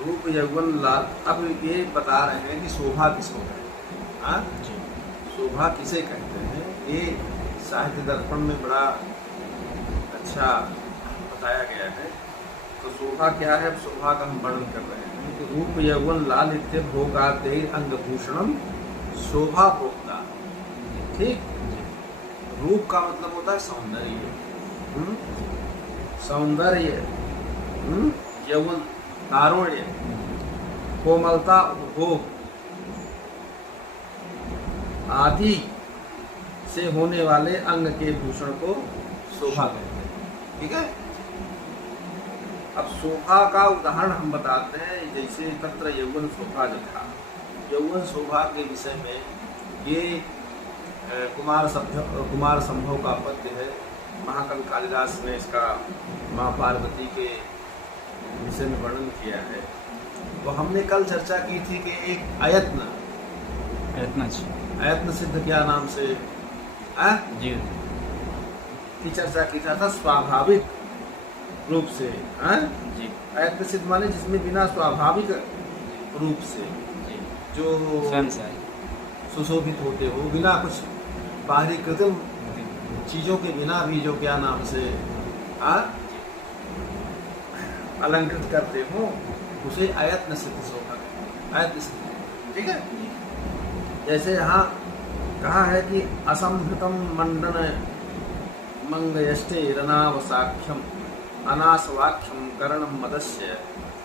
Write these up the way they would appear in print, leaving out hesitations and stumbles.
रूप यौवन लाल। अब ये बता रहे हैं कि शोभा किसको कहते हैं। हाँ, शोभा किसे कहते हैं, ये साहित्य दर्पण में बड़ा अच्छा बताया गया है। तो शोभा क्या है, शोभा का हम वर्णन कर रहे हैं कि रूप यौवन लालित्य भोगादेर अंगभूषणम शोभा भोक्ता। ठीक, रूप का मतलब होता है सौंदर्य, सौंदर्य, यौवन तारुण्य, कोमलता, उपभोग आदि से होने वाले अंग के भूषण को शोभा कहते हैं। ठीक है। अब शोभा का उदाहरण हम बताते हैं, जैसे तत्र यौवन शोभा लिखा। यौवन शोभा के विषय में ये कुमार संभव का पद्य है। महाकवि कालिदास ने इसका माँ पार्वती के विषय में वर्णन किया है। तो हमने कल चर्चा की थी कि एक अयत्न सिद्ध क्या नाम से जी की चर्चा की था स्वाभाविक रूप से। जी, अयत्न सिद्ध माने जिसमें बिना स्वाभाविक रूप से जो सुशोभित होते हो, बिना कुछ बाहरी कृत्रिम चीजों के बिना भी जो क्या नाम से अलंकृत करते हो, उसे अयत्न सिद्ध शोभा कहते हैं। अयत्न सिद्ध। ठीक है। जैसे यहाँ कहा है कि असंभृतम मंडन मंगयष्टे रनावसाख्यम अनासवाख्यम करणम मदस्य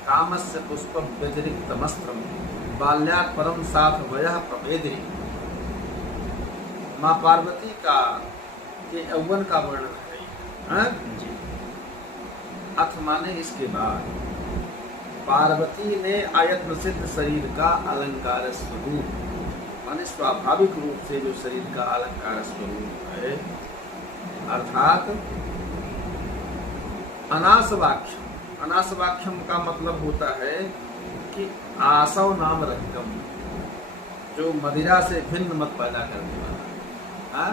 कामस्य पुष्प व्यतिरिक्तमस्त्रम बाल्यात् परम साथ वयः प्रभेदे। माँ पार्वती का के यौवन का वर्णन है। अथ माने इसके बाद पार्वती ने आयत्न सिद्ध शरीर का अलंकार स्वरूप माने स्वाभाविक रूप से जो शरीर का अलंकार स्वरूप है, अर्थात अनासवाख्यम। अनासवाख्यम का मतलब होता है कि आसव नाम रहितम, जो मदिरा से भिन्न मत पैदा करने वाला।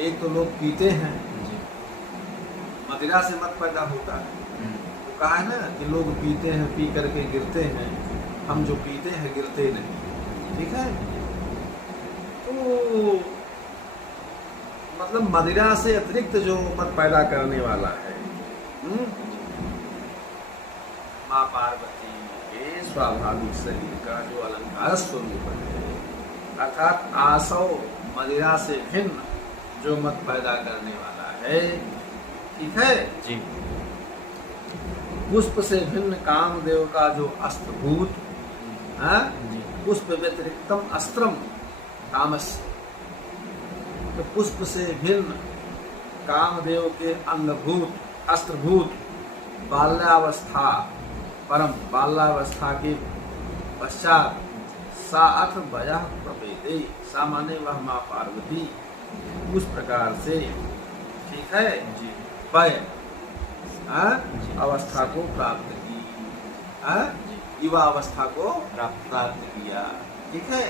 एक तो लोग पीते हैं, मदिरा से मत पैदा होता है। तो कहा है ना कि लोग पीते हैं, पी करके गिरते हैं, हम जो पीते हैं गिरते नहीं। ठीक है। तो मतलब मदिरा से अतिरिक्त जो मत पैदा करने वाला है, माँ पार्वती के स्वाभाविक शरीर का जो अलंकार स्वरूप है, अर्थात आसव मदिरा से भिन्न जो मत पैदा करने वाला है। ठीक है जी। पुष्प से भिन्न कामदेव का जो अस्त्रभूत, पुष्प व्यतिरिक्तम अस्त्रम कामस्य। तो पुष्प से भिन्न कामदेव के अंगभूत अस्त्रभूत बाल्यावस्था परम, बाल्यावस्था के पश्चात सा अथ वयः प्रभेदे। सा माने वह माँ पार्वती उस प्रकार से, ठीक है जी, वय अवस्था को प्राप्त की, युवा अवस्था को प्राप्त किया। ठीक है।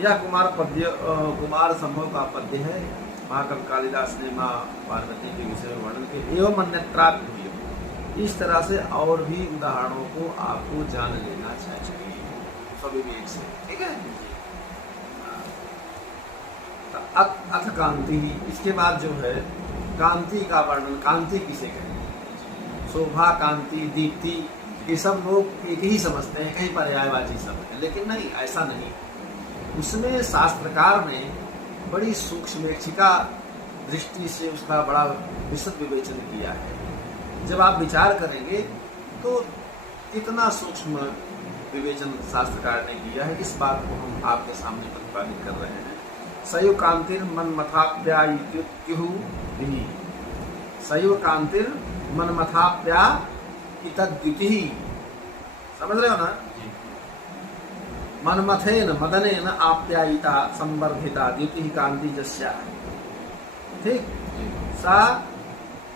यह कुमार संभव का पद्य है। महाकवि कालिदास ने माँ पार्वती के विषय में वर्णन किया। एवं अन्यत्रापि हुई। इस तरह से और भी उदाहरणों को आपको जान लेना चाहिए सविवेक से। ठीक है। अथ कांति, इसके बाद जो है कांति का वर्णन। कांति किसे कहते हैं? शोभा, कांति, दीप्ति, ये सब लोग एक ही समझते हैं, कहीं पर्यायवाची शब्द है, लेकिन नहीं, ऐसा नहीं। उसमें शास्त्रकार ने बड़ी सूक्ष्मेक्षिका दृष्टि से उसका बड़ा विशद विवेचन किया है। जब आप विचार करेंगे तो कितना सूक्ष्म विवेचन शास्त्रकार ने किया है, इस बात को हम आपके सामने प्रतिपादित कर रहे हैं। सयो कांतिर मनमथाप्यायुः भी, सयो कांतिर मनमथाप्यायुः, समझ रहे हो ना? मनमथेन मदनेन आप्यायिता संवर्धिता द्युतिः कांति जस्या। ठीक, सा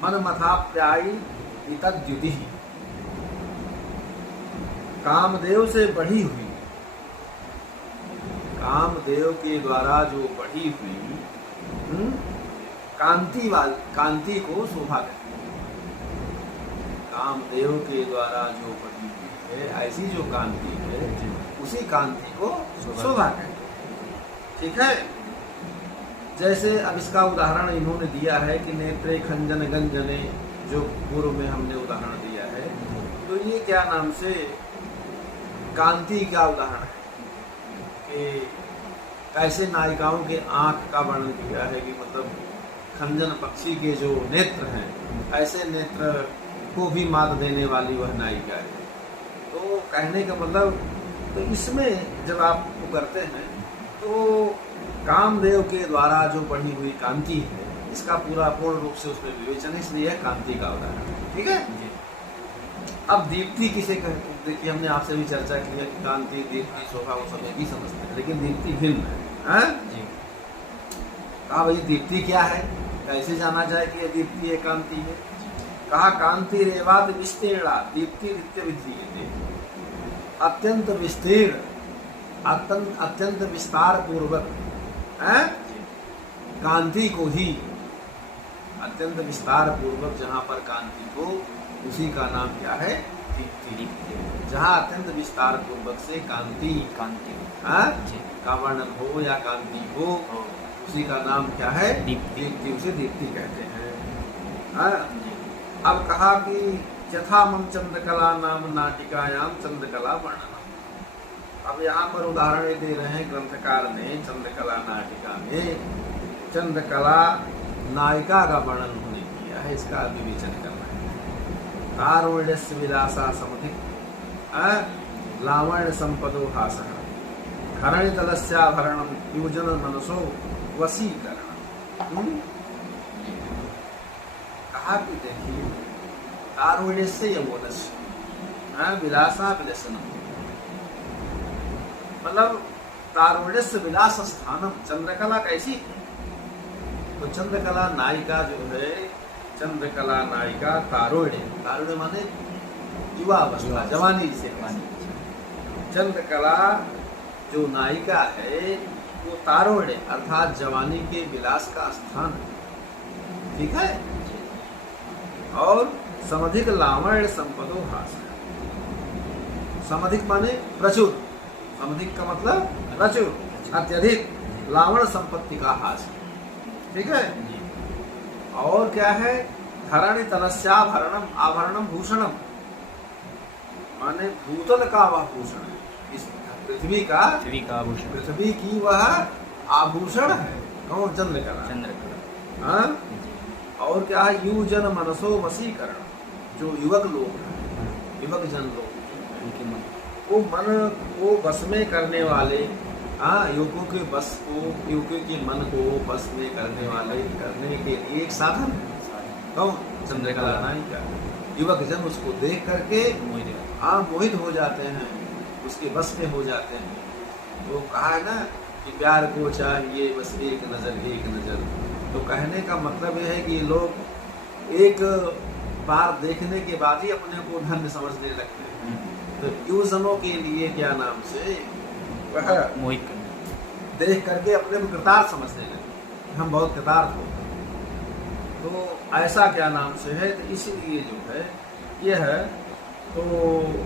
मनमथाप्यायिता द्युतिः, कामदेव से बढ़ी हुई, कामदेव के द्वारा जो बढ़ी हुई कांति को शोभा कहते हैं। कामदेव के द्वारा जो बढ़ी हुई है ऐसी जो कांति है उसी कांति को शोभा कहते हैं। ठीक है। जैसे अब इसका उदाहरण इन्होंने दिया है कि नेत्रे खंजन गंजने, जो पूर्व में हमने उदाहरण दिया है, तो ये क्या नाम से कांति का उदाहरण है कि कैसे नायिकाओं के आंख का वर्णन किया है कि मतलब खंजन पक्षी के जो नेत्र हैं ऐसे नेत्र को भी मात देने वाली वह नायिका है। तो कहने का मतलब, तो इसमें जब आप करते हैं तो कामदेव के द्वारा जो बढ़ी हुई कांति है इसका पूरा पूर्ण रूप से उसमें विवेचन है, इसलिए कांति का उदाहरण है। ठीक है। अब दीप्ति किसे कहते हैं? देखिए हमने आपसे भी चर्चा की है कि कांति, दीप्ति, शोभा वो सब एक ही समझते हैं, लेकिन दीप्ति भिन्न है। कहा भाई दीप्ति क्या है, कैसे जाना जाए कि यह दीप्ति है कांति है? कहा कांति रेवाद विस्तीर्णा दीप्ति नित्य विधीयते, अत्यंत विस्तीर्ण, अत्यंत विस्तार पूर्वक कांति को ही, अत्यंत विस्तार पूर्वक जहाँ पर कांति को, उसी का नाम क्या है? दीप्ति। जहाँ अत्यंत विस्तार पूर्वक से कांति का वर्णन हो या कांति हो, उसी का नाम क्या है? दीप्ति। उसे दीप्ति कहते हैं। अब कहा कि यथा मम चंद्रकला नाम नाटिकायाम चंद्रकला वर्णन। अब यहाँ पर उदाहरण दे रहे हैं ग्रंथकार ने चंद्रकला नाटिका में चंद्रकला नायिका का वर्णन होने किया है, इसका विवेचन करना है। तारुण्यस्य विलासा समधिक लावण्य संपदो हासः खरणितलस्याभरणं युजन मनसो वशीकरण। कहा कि देखिए तारुण्यस्य यौवनस्य विलासा विलसनम, मतलब तारुण्यस्य विलास स्थानम, चंद्रकला कैसी है? तो चंद्रकला नायिका जो है, चंद्रकला नायिका तारुण्य, तारुण्य माने युवा अवस्था, जवानी से। चंद्रकला जो नायिका है वो तारुण्य अर्थात जवानी के विलास का स्थान है। ठीक है। और समधिक लावण्य संपदो हास, समधिक माने प्रचुर, समधिक का मतलब प्रचुर, अत्यधिक लावण संपत्ति का हास। ठीक है। और क्या है? धरणि तलस्याभरणम, आभरणम भूषणम, माने भूतल का वह भूषण है, इस पृथ्वी का आभूषण, पृथ्वी की वह आभूषण है। कौन? चंद्रकला। और क्या है? युवजन मनसो वशीकरण, जो युवक लोग हैं, युवक जन लोग, वो मन को बस में करने वाले, युवकों के बस को, युवकों के मन को बस में करने वाले, करने के लिए एक साधन है। कौन? चंद्रकला नायिका। युवक जन उसको देख करके मोहित हो जाते हैं, उसके बस में हो जाते हैं। तो कहा है ना कि प्यार को चाहिए बस एक नजर, एक नजर। तो कहने का मतलब यह है कि लोग एक बार देखने के बाद ही अपने को धन्य समझने लगते हैं। तो युवजनों के लिए क्या नाम से वह मोहित देख करके अपने को कृतार्थ समझने लगे, हम बहुत कृतार्थ हो। तो ऐसा क्या नाम से है? तो इसीलिए जो है यह है, तो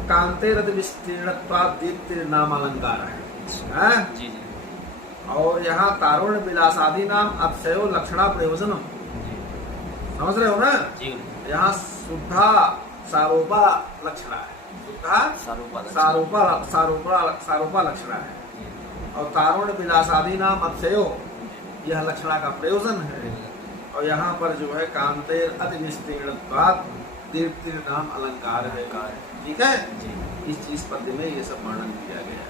कांतेरद विस्तीर्णत्वात् दीप्ति नाम अलंकार है। जी। और यहाँ तारुण्य विलासादि नाम अतिशयो लक्षणा प्रयोजनम, समझ रहे हो ना? जी। यहाँ शुद्धा सारोपा लक्षणा है, शुद्धा सारोपा लक्षणा है। और तारुण्य विलासादि नाम अतिशयो, यह लक्षणा का प्रयोजन है। और यहाँ पर जो है कांतेर अति विस्तीर्णत्वात् दीप्ति नाम अलंकार है। ठीक है। इस पद्य में ये सब वर्णन किया गया है।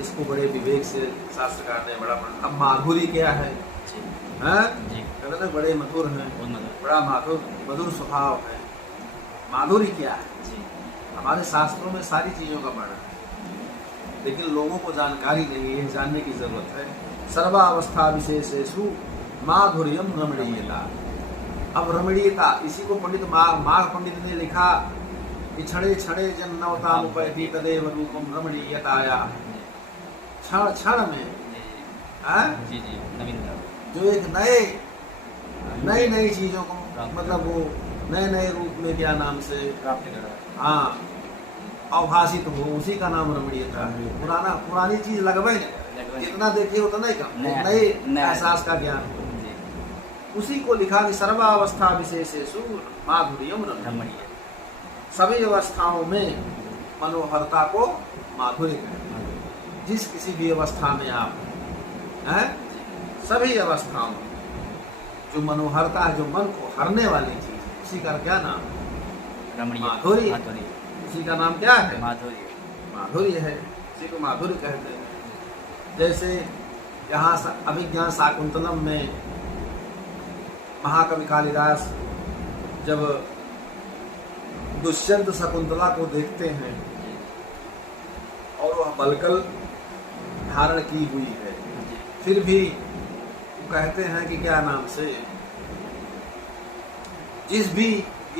इसको बड़े विवेक से शास्त्रकार ने बड़ा वर्णन। अब माधुरी क्या है? कहते हैं बड़े मधुर हैं, बड़ा मधुर स्वभाव है। माधुरी क्या है? हमारे शास्त्रों में सारी चीजों का वर्णन है, लेकिन लोगों को जानकारी नहीं है, जानने की जरूरत है। सर्वावस्था विशेषेषु माधुर्यम रमणीयता। अब रमणीयता, इसी को पंडित माघ पंडित ने लिखा कि क्षणे क्षणे जन्नवतामुपैति तदेव रूपम रमणीयताया। क्षण क्षण में जी नवीनता, जो एक नई नई चीजों को, मतलब वो नए नए रूप में क्या नाम से प्राप्त कर रहा है। अभाषित हो, उसी का नाम रमणीयता है। पुरानी चीज लगभग जितना देखिए उतना ही कम, नए एहसास का ज्ञान हो, उसी को लिखा कि सर्वावस्था विशेषेषु माधुर्यम रमणीय। सभी अवस्थाओं में मनोहरता को माधुर्य कहें। जिस किसी भी अवस्था में आप हैं, सभी अवस्थाओं में जो मनोहरता है, जो मन को हरने वाली चीज, उसी का क्या नाम है? माधुर्य। उसी का नाम क्या है? माधुर्य है। इसी को माधुर्य कहते हैं। जैसे यहाँ अभिज्ञान शाकुंतलम में महाकवि कालिदास जब दुष्यंत शकुंतला को देखते हैं और वह बलकल धारण की हुई है, फिर भी कहते हैं कि क्या नाम से, जिस भी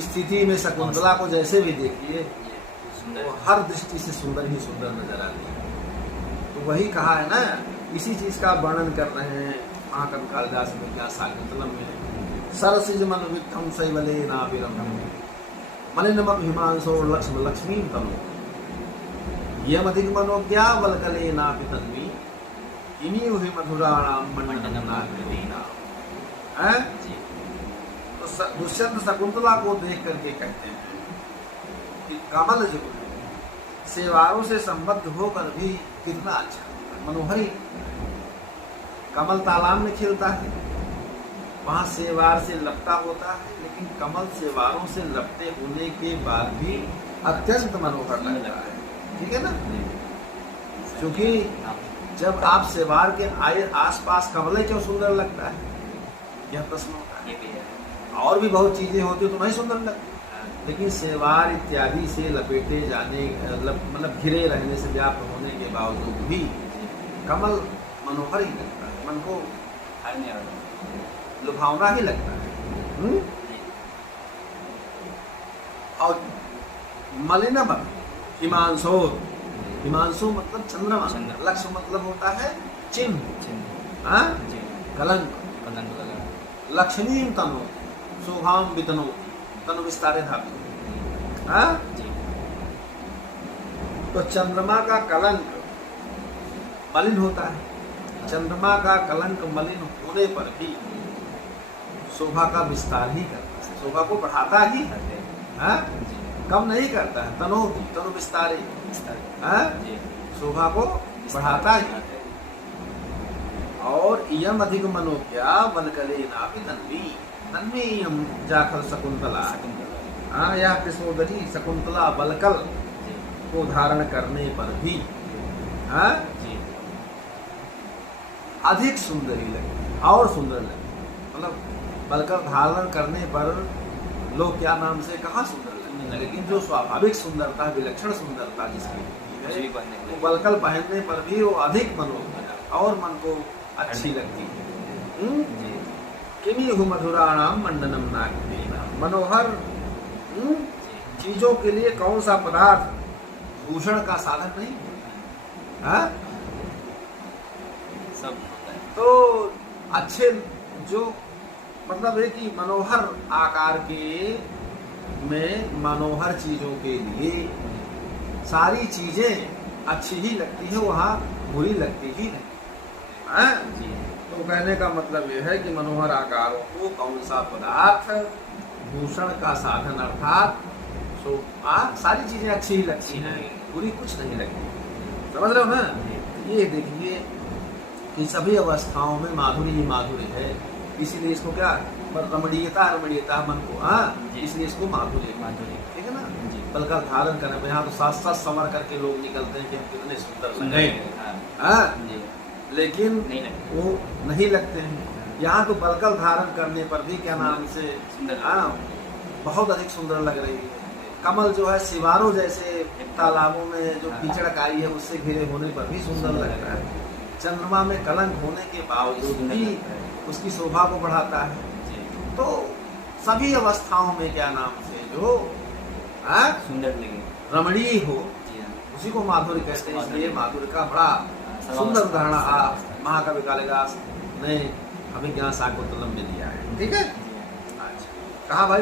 स्थिति में शकुंतला को जैसे भी देखिए वो हर दृष्टि से सुंदर ही सुंदर नजर आती है। तो वही कहा है ना, इसी चीज का वर्णन कर रहे हैं महाकवि कालिदास में क्या शाकुंतलम में। सरसिज मन वित्तम शैवले नाभिरम मलिनमप हिमांशो लक्ष्म लक्ष्मी तनो यमधिक मनोज्ञा वलकले नाभि तन्वी इमी हुई मधुराणाम मंडनम नाभिना। तो दुष्यंत शकुंतला को देख करके कहते हैं कि कमल जो है सेवारों से संबद्ध होकर भी कितना अच्छा, मनोहरी। कमल तालाब में खिलता है, वहां सेवार से लपटा होता है, लेकिन कमल सेवारों से लपटे होने के बाद भी अत्यंत मनोहर लगता है। ठीक है ना? क्योंकि जब आप सेवार के आसपास कमल क्यों सुंदर लगता है, यह प्रश्न होता है। और भी बहुत चीजें होती तो नहीं सुंदर लगती, लेकिन सेवार इत्यादि से लपेटे जाने, मतलब घिरे रहने से व्याप्त होने के बावजूद भी कमल मनोहर ही लगता है, मन को लुभावना ही लगता है। और मलिनम हिमांशो, हिमांशु मतलब चंद्रमा, लक्ष्य मतलब होता है चिन्ह, कलंक। लक्ष्मी तनु शोभाम वितनो, तनु विस्तारे धातु। तो चंद्रमा का कलंक मलिन होता है, चंद्रमा का कलंक मलिन होने पर भी शोभा का विस्तार ही करता है, शोभा को बढ़ाता ही है, कम नहीं करता है। तनु विस्तारे, शोभा को बढ़ाता ही। और यम अधिक मनोज्ञा वलकले नाभि तन्वी, तन्वी यम जाखल शकुंतला। यह कृष्णोदरी शकुंतला बलकल को धारण करने पर भी अधिक सुंदरी लगी, और सुंदर लगी। मतलब बलकल धारण करने पर लोग क्या नाम से कहाँ सुंदर लगने लगे, लेकिन जो स्वाभाविक सुंदरता, विलक्षण सुंदरता जिसकी है, वो बलकल पहनने पर भी वो अधिक मनोहर और मन को अच्छी लगती है। किमी हु मधुराणाम मंडनम नागिना। मनोहर चीजों के लिए कौन सा पदार्थ भूषण का साधन नहीं है? सब तो अच्छे जो मतलब है कि मनोहर आकार के में मनोहर चीजों के लिए सारी चीजें अच्छी ही लगती है, वहाँ बुरी लगती ही नहीं। तो कहने का मतलब यह है कि मनोहर आकारों को कौन सा पदार्थ भूषण का साधन, अर्थात सारी चीजें अच्छी ही लगती हैं, बुरी कुछ नहीं लगती। समझ रहे हो ना? ये देखिए कि सभी अवस्थाओं में माधुर्य ही माधुर्य है, इसीलिए इसको क्या रमणीयता मन को, इसलिए इसको माधुर्य। ठीक है ना? बलकल धारण करने पर यहाँ तो साथ साथ संवर करके लोग निकलते हैं कि हम कितने सुंदर लग रहे हैं, लेकिन वो नहीं लगते हैं। यहाँ तो बलकल धारण करने पर भी क्या नाम से बहुत अधिक सुंदर लग रही है। कमल जो है सिवारों जैसे तालाबों में जो कीचड़काई है उससे घिरे होने पर भी सुंदर लगता है। चंद्रमा में कलंक होने के बावजूद भी उसकी शोभा को बढ़ाता है। तो सभी अवस्थाओं में क्या नाम से जो सुंदर लगे, रमणीय हो, उसी को माधुर्य कहते हैं। इसलिए माधुर्य का बड़ा सुंदर उदाहरण महाकवि कालिदास ने अभिज्ञान शाकुंतलम में दिया है। ठीक है? अच्छा, कहा भाई?